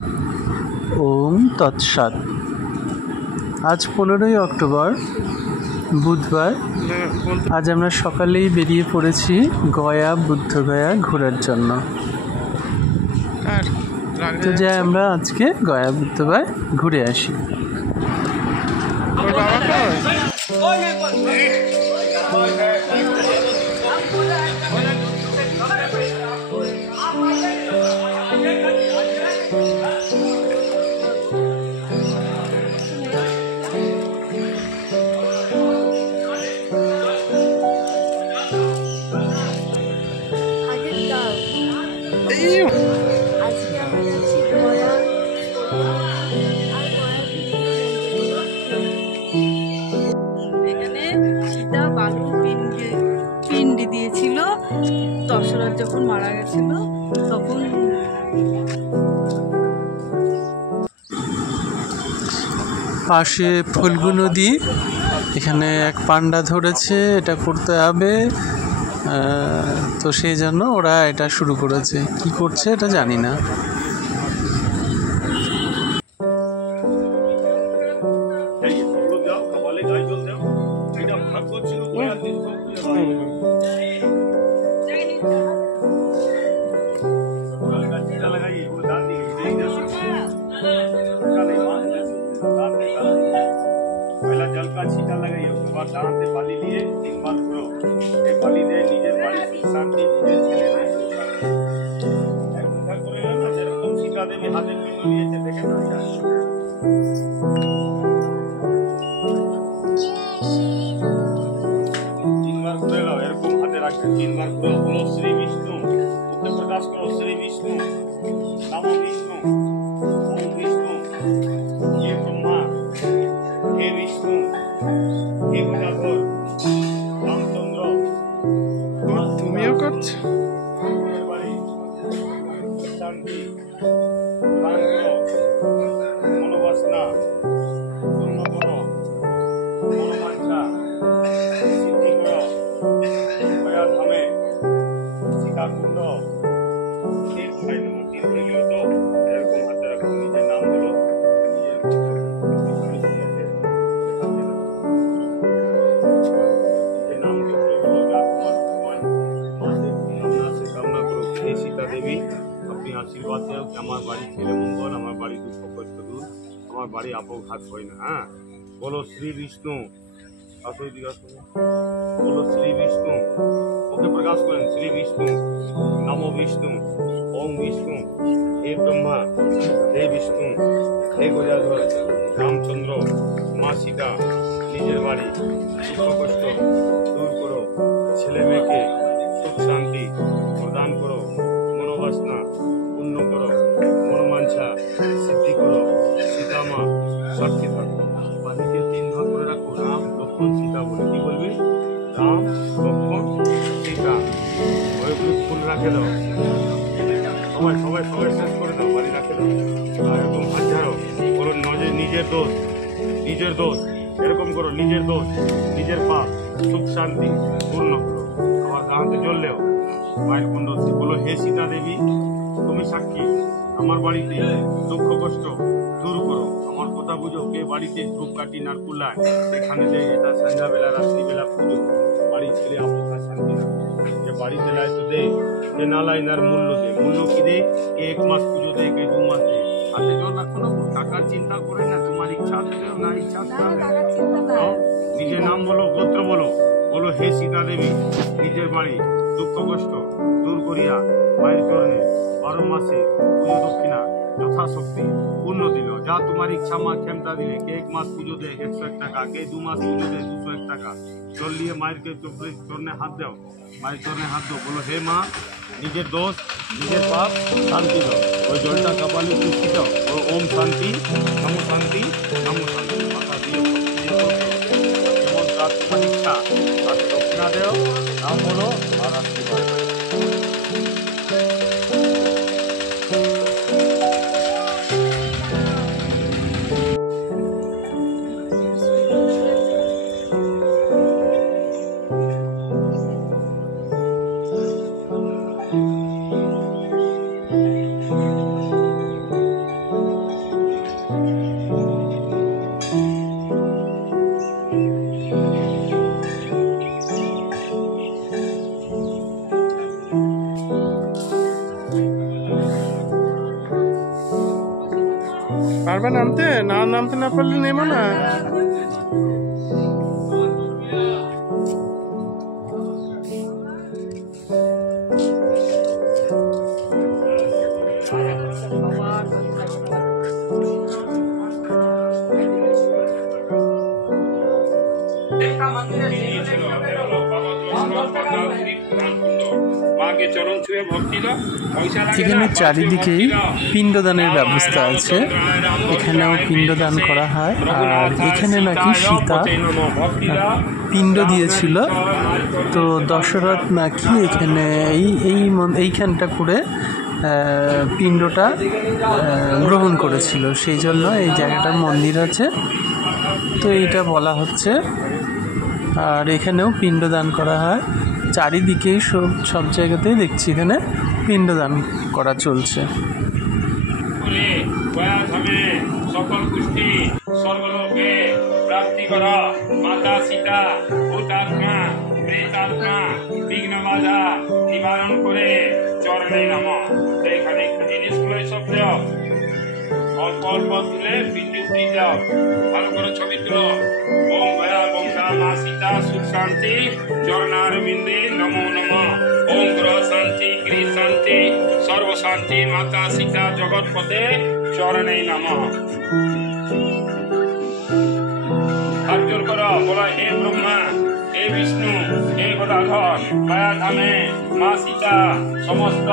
ওম তৎসৎ। আজ 15ই অক্টোবর বুধবার। আজ আমরা সকালেই বেরিয়ে পড়েছি গয়া বুদ্ধগয়া ঘোরার জন্য। তো যাই আমরা আজকে গয়া বুদ্ধগয়া ঘুরে আসি। এখানে সীতা বালুর পিণ্ডি দিয়েছিল দশরথ যখন মারা গেছিল তখন। পাশে ফল্গু নদী, এখানে এক পান্ডা ধরেছে, এটা করতে হবে, তো সেই জন্য ওরা এটা শুরু করেছে। কি করছে এটা জানি না। पहला जल का छींटा लगाइए, उसके बाद दांत से पाली लिए 3 बार घुरो। ये पाली दे निजे बाड़ी सुख शांति निजे ছেলে নাই সুখ শান্তি। এক কথা করে না, যেরকম সীতা দেবী হাতে পিণ্ড নিয়েছে দেখে না, 3 বার ঘুরে নাও, এরকম হাতে রাখবে, 3 বার ঘুরো। বলো শ্রী বিষ্ণু, মুখে প্রকাশ করো শ্রী বিষ্ণু, নমো বিষ্ণু, ওম বিষ্ণু, হে ব্রহ্মা, হে বিষ্ণু, হে গদাধর, রামচন্দ্র। তুমিও করছো? শান্তি দান করো, মনোবাসনা পূর্ণ করো, মনোবাঞ্ছা সিদ্ধি করো। গয়া ধামে শিকাকুণ্ড তীর খাই দেবো, তীর হয়ে গেল তো এরকম হাতে রাখো, নিজের নাম হলো, নিজের সীতা দেবী আপনি আশীর্বাদ দেও कि আমার বাড়ি ছেলে মঙ্গল, আমার বাড়ি দুঃখ কষ্ট দূর, আমার বাড়ি আপঘাত হয় না। হ্যাঁ, বলো শ্রী বিষ্ণু, আসই জিজ্ঞাসা বলো শ্রী বিষ্ণু, ওকে প্রকাশ করেন শ্রী বিষ্ণু, নমো বিষ্ণু, ওম বিষ্ণু, হে ব্রহ্মা, হে বিষ্ণু, হে গদাধর, রামচন্দ্র, মা সীতা, নিজের বাড়ি দুঃখ কষ্ট দূর করো, ছেলে মেয়েকে সুখ শান্তি প্রদান করো, মনোবাসনা পূর্ণ করো, মনোবাঞ্ছা সিদ্ধি করো, সীতা মা সাক্ষী থাকো। বাড়িকে 3 ভাগ করে রাখো, রাম লক্ষ্মণ সীতা বলে। কি বলবি? রাম লক্ষ্মণ সীতা। ওইগুলো ফুল রাখে দাও, সবাই সবাই সবাই শেষ করে দাও, বাড়ি রাখে দাও। আর এরকম হাত ঝাড়ো, বলো নিজের দোষ, নিজের দোষ, এরকম করো, নিজের দোষ, নিজের পাপ, সুখ শান্তি পূর্ণ করো। আবার দাঁড়াতে চললেও মায়ের কুণ্ড বলো, হে সীতা দেবী, তুমি সাক্ষী, আমার বাড়িতে দুঃখ কষ্ট দূর করো। আমার কথা বুঝো, কে বাড়িতে ধূপ কাটি নারকুলায় এখানে দে, এটা সন্ধ্যাবেলা রাত্রিবেলা পুজো, বাড়ি ছেড়ে আপকা শান্তি না। যে বাড়িতে লাই তো দে, যে না লাই নার মূল্য দে। মূল্য কি দে? কে 1 মাস পুজো দে, কে 2 মাস দে। হাতে জল রাখো না, টাকার চিন্তা করে না, তোমার ইচ্ছা দেবে না ইচ্ছা নিজের নাম বলো, গোত্র বলো। বলো, হে সীতা দেবী, নিজের বাড়ি দুঃখ কষ্ট দূর করিয়া মায়ের চরণে 12 মাসে পুজো দক্ষিণা যথাশক্তি পূর্ণ দিল। যা তোমার ইচ্ছা মা ক্ষমতা দিলে। কে 1 মাস পুজো দে 101 টাকা, কে 2 মাস পুজো দে 201 টাকা। জল নিয়ে মায়ের চরণে হাত দাও, মায়ের চরণে হাত দাও। বলো, হে মা, নিজের দোষ নিজের পাপ শান্তি দাও। ওই জলটা কপালে পুষ্টি দাও। ওম শান্তি, নমো শান্তি, নমো শান্তি। মাথা দিয়ে যেমন তার তোমার ইচ্ছা তাকে দক্ষিণা দেও, নাম বলো আর আশীর্বাদ। পারবে নামতে? না নামতে না পারলে নেমো না। এখানে চারিদিকেই পিণ্ডদানের ব্যবস্থা আছে, এখানেও পিণ্ডদান করা হয়। আর এখানে নাকি সীতা পিণ্ড দিয়েছিল, তো দশরথ নাকি এখানে এইখানটা করে পিণ্ডটা গ্রহণ করেছিল, সেই জন্য এই জায়গাটার মন্দির আছে, তো এইটা বলা হচ্ছে। আর এখানেও পিণ্ডদান করা হয়, চারিদিকেই সব জায়গাতেই দেখছি এখানে পিণ্ডদান করা চলছে। সকল পুষ্টি সর্বলোকে প্রাপ্তি করা মাতা সীতা ভূতাত্মা প্রেতাত্মা বিঘ্ন বাধা নিবারণ করে চরণে নমঃ। এখানে একটু জিনিসগুলো শব্দ অল্প অল্প তুলে বিন্দু দিয়ে দাও, ভালো করে ছবি তুলো। ওম ভয়া বংশা মা সীতা সুখ শান্তি চরণারবিন্দে নমো নমঃ। ওম গ্রহ শান্তি গৃহ শান্তি সর্ব শান্তি মাতা সীতা জগৎপতে চরণে নমঃ। হাত জোর করো, বলো হে ব্রহ্মা, হে বিষ্ণু, হে গদাধর, মায়া ধামে মা সীতা সমস্ত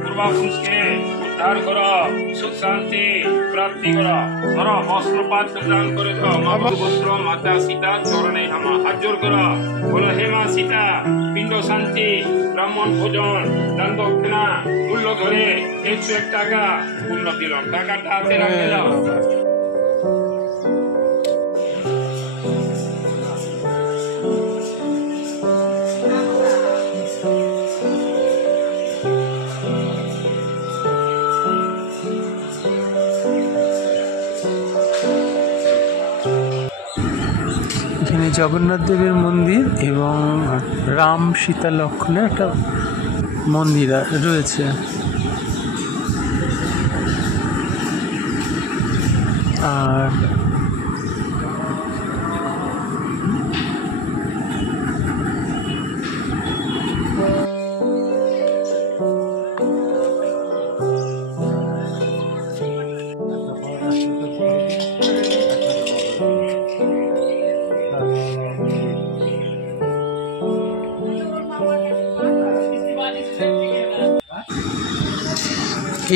পূর্বাপুরুষকে উদ্ধার করো, সুখ শান্তি প্রাপ্তি করো। ধরো বস্ত্রপাত প্রদান করে দাও, মা বস্ত্র মাতা সীতা চরণে নমঃ। হাত জোর করো, বলো হে মা সীতা, পিণ্ড শান্তি ব্রাহ্মণ ভোজন দান দক্ষিণা মূল্য ধরে 101 টাকা পূর্ণ দিল, টাকাটা হাতে রাখে দাও। এখানে জগন্নাথ দেবের মন্দির এবং রাম সীতা লক্ষ্মণের একটা মন্দির রয়েছে। আর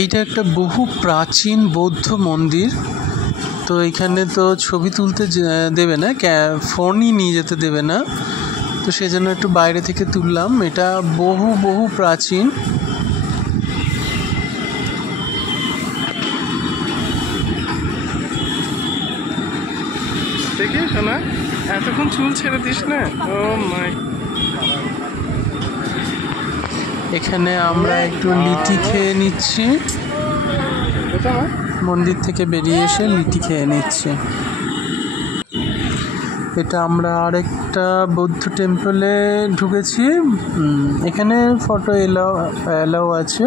এইটা একটা বহু প্রাচীন বৌদ্ধ মন্দির, তো এখানে তো ছবি তুলতে দেবে না, ফোনই নিয়ে যেতে দেবে না, তো সেজন্য একটু বাইরে থেকে তুললাম। এটা বহু বহু প্রাচীন। দেখে শোনা, এতক্ষণ চুল ছেড়ে দিস না। ও মাই, এখানে আমরা একটু লিটি খেয়ে নিচ্ছি, মন্দির থেকে বেরিয়ে এসে লিটি খেয়ে নিচ্ছি। এটা আমরা আরেকটা বৌদ্ধ টেম্পলে ঢুকেছি, এখানে ফটো এলাও আছে।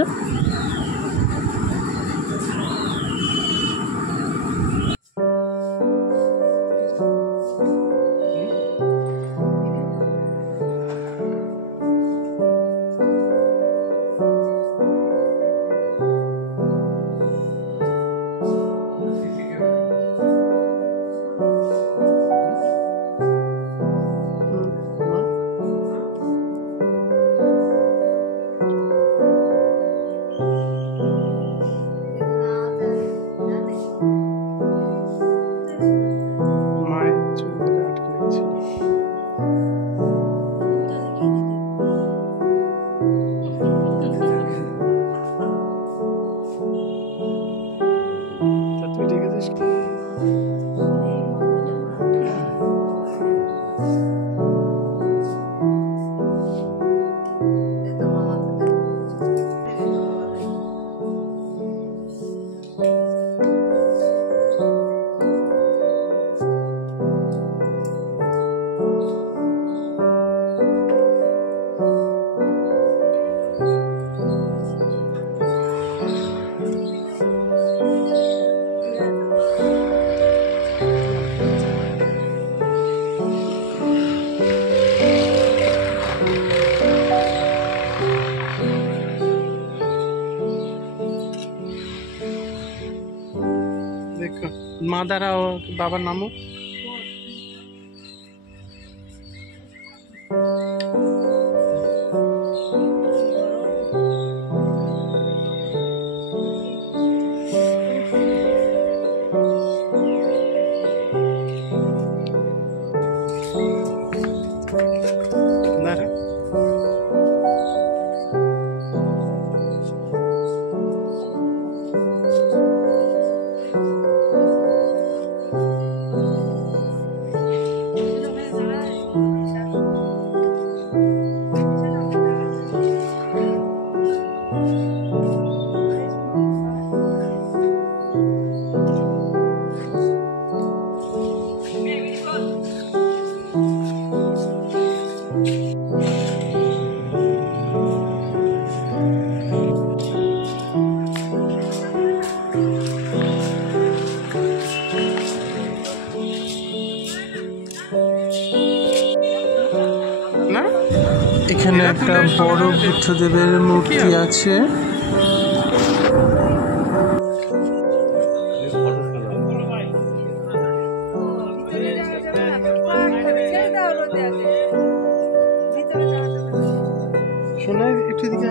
দেখো মা দ্বারা ও বাবার নামও দ্বারা না এখানে একটা বড় বুদ্ধদেবের মূর্তি আছে। শোনা একটু দিকে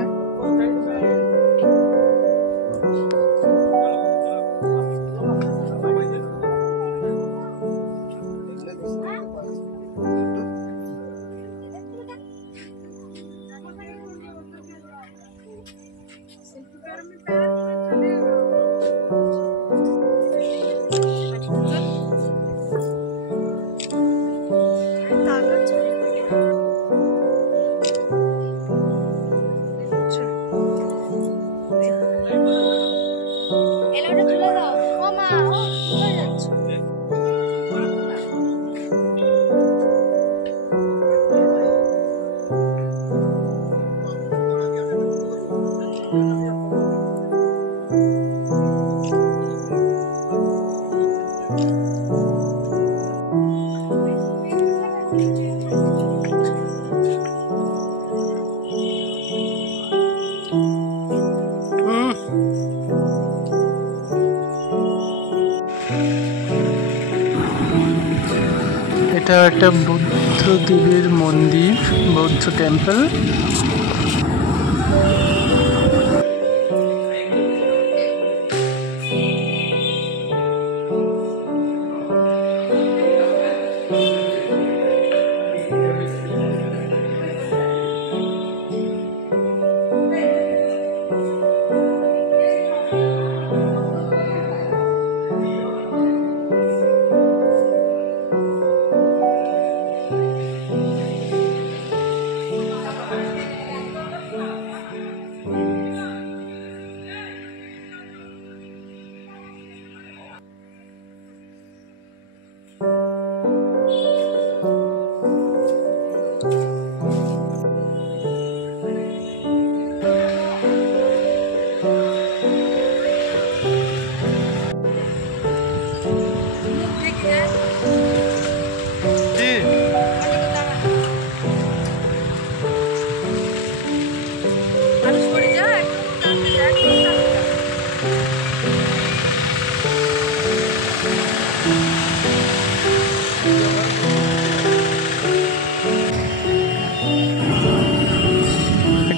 এটা একটা বুদ্ধদেবের মন্দির, বৌদ্ধ টেম্পল।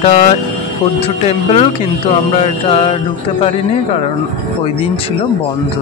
এটা বৌদ্ধ টেম্পল, কিন্তু আমরা এটা ঢুকতে পারিনি কারণ ওই দিন ছিল বন্ধ।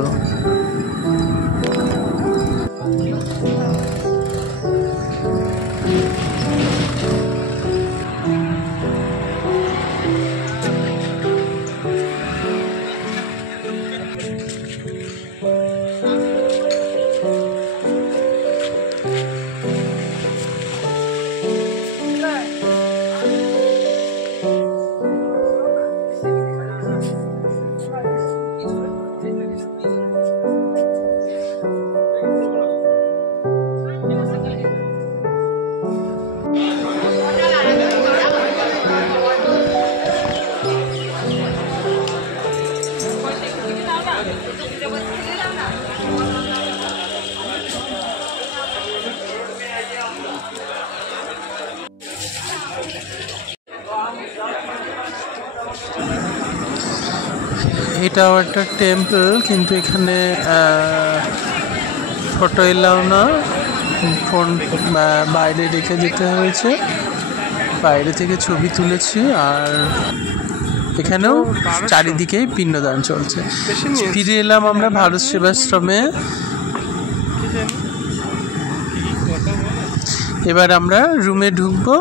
এটাও একটা টেম্পল, কিন্তু এখানে ফটো এলাও না, ফোন বাইরে রেখে যেতে হয়েছে। বাইরে থেকে ছবি তুলেছি। আর এখানেও চারিদিকেই পিণ্ডদান চলছে। ফিরে এলাম আমরা ভারত সেবাশ্রমে। এবার আমরা রুমে ঢুকবো।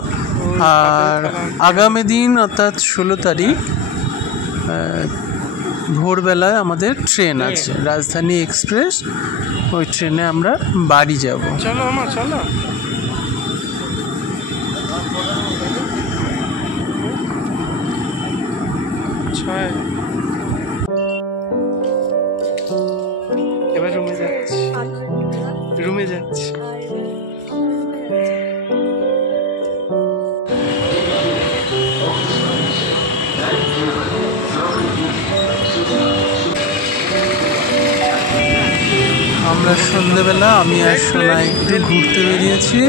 আর আগামী দিন অর্থাৎ 16 তারিখ ভোরবেলায় আমাদের ট্রেন আছে, রাজধানী এক্সপ্রেস। ওই ট্রেনে আমরা বাড়ি যাব। চলো আমা চলো। এবার রুমে যাচ্ছি, রুমে যাচ্ছি। আমরা সন্ধ্যেবেলা আমি আর সোনা একটু ঘুরতে বেরিয়েছি।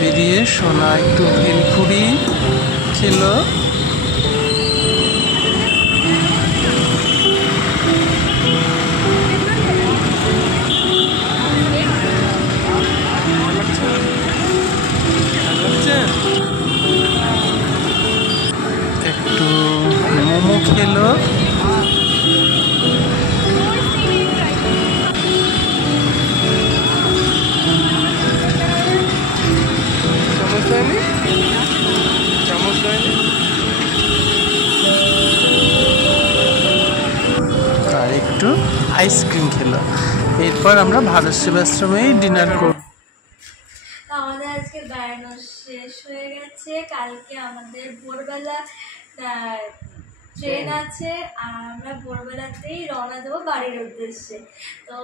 বেরিয়ে সোনা একটু ভেলপুরি খেলো। একটু মোমো খেলো। আর একটু আইসক্রিম খেলো। এরপর আমরা ভারত সেবাশ্রমেই ডিনার করব। আমাদের আজকে বেড়ানো শেষ হয়ে গেছে। কালকে আমাদের ভোরবেলা ট্রেন আছে, আর আমরা ভোরবেলাতেই রওনা দেবো বাড়ির উদ্দেশ্যে। তো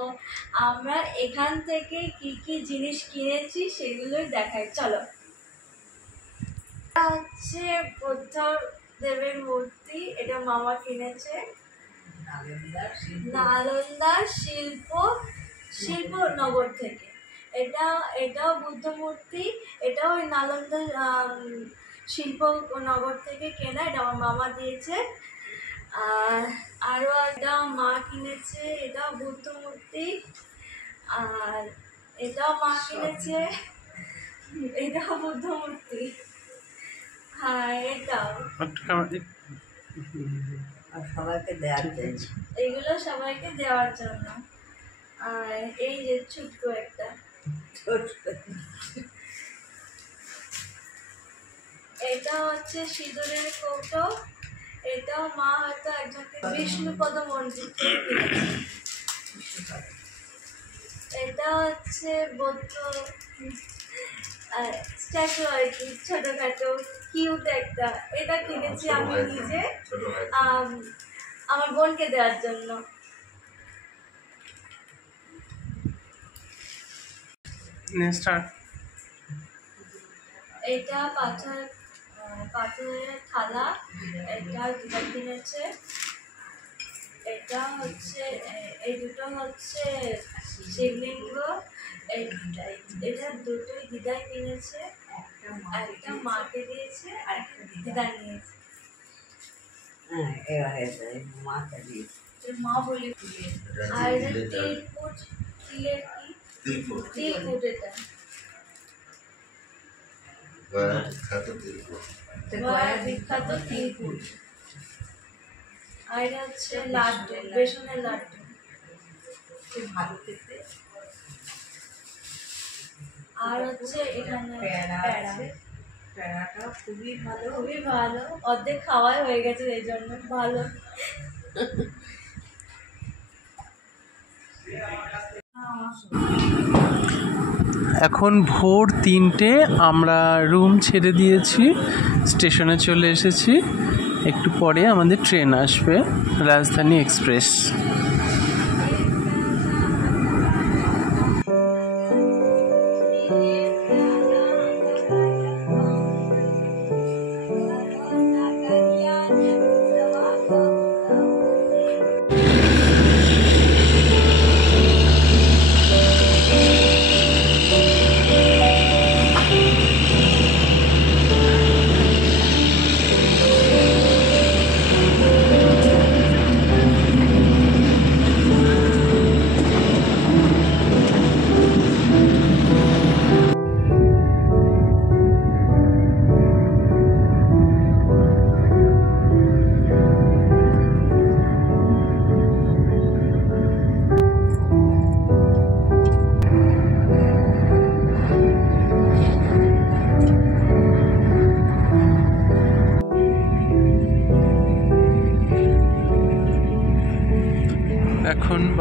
আমরা এখান থেকে কি কি জিনিস কিনেছি সেগুলোই দেখাই, চলো। এটা হচ্ছে বুদ্ধ দেবের মূর্তি, এটা মামা কিনেছে নালন্দা শিল্পনগর থেকে। এটাও বুদ্ধ মূর্তি, এটাও ওই নালন্দা শিল্পনগর থেকে কেনা, এটা আমার মামা দিয়েছে। আরও একটা মা কিনেছে, এটাও বুদ্ধ মূর্তি। আর এটাও মা কিনেছে, এটাও বুদ্ধ মূর্তি। হ্যাঁ, এটাও এগুলো সবাইকে দেওয়ার জন্য। আর এই যে ছোট্ট একটা, এটা হচ্ছে সিঁদুরের কৌটো। এটাও মা হয়তো একজনকে বিষ্ণুপদ মন্দির থেকে কিনেছে। এটা হচ্ছে বৌদ্ধ স্ট্যাচু আর কি, ছোটখাটো কিউট একটা। এটা কিনেছি আমি নিজে আমার বোনকে দেওয়ার জন্য। এটা পাথরের থালা, এটা দুটো কিনেছে। এটা হচ্ছে এই দুটো হচ্ছে শিবলিঙ্গ, এটা দুটোই দিদাই কিনেছে। একটা মাকে দিয়েছে আর একটা দিদা নিয়েছে। মা বলে। আর এটা তিলকুট, তিলের কি তিলকুট, এটা বিখ্যাত তিলকুট। আর এটা হচ্ছে লাড্ডু, বেসনের লাড্ডু, ভালো খেতে। আর হচ্ছে এখানে প্যারাটা খুবই ভালো, অর্ধেক খাওয়াই হয়ে গেছে, এই জন্য ভালো। এখন ভোর 3টে, আমরা রুম ছেড়ে দিয়েছি, স্টেশনে চলে এসেছি। একটু পরে আমাদের ট্রেন আসবে, রাজধানী এক্সপ্রেস।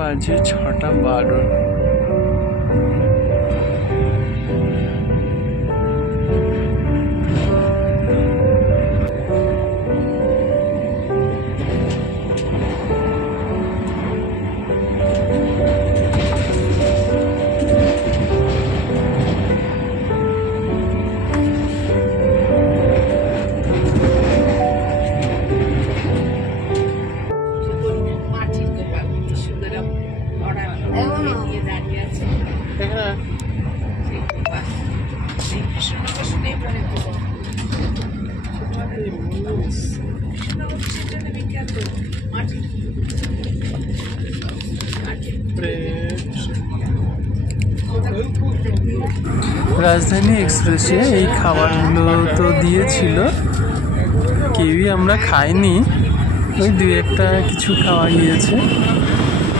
বাজে 6:12। মাটির গোপাল কি সুন্দর দিয়ে দাঁড়িয়ে আছে সেই গোপাল। সেই কৃষ্ণনগর শুনেই মনে করো কৃষ্ণনগর কিসের জন্য বিখ্যাত? মাটির রাজধানী এক্সপ্রেসে এই খাবারগুলো তো দিয়েছিল, কেউই আমরা খাইনি, ওই দুই একটা কিছু খাওয়া গিয়েছে।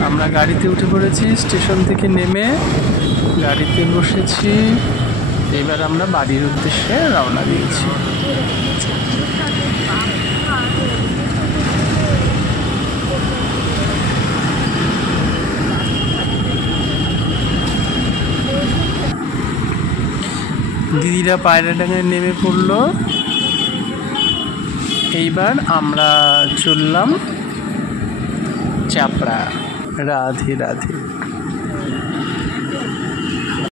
আমরা গাড়িতে উঠে পড়েছি, স্টেশন থেকে নেমে গাড়িতে বসেছি। এবার আমরা বাড়ির উদ্দেশ্যে রওনা দিয়েছি। দিদিরা পায়রাডাঙ্গায় নেমে পড়লো। এইবার আমরা চললাম চাপড়া। রাধে রাধে।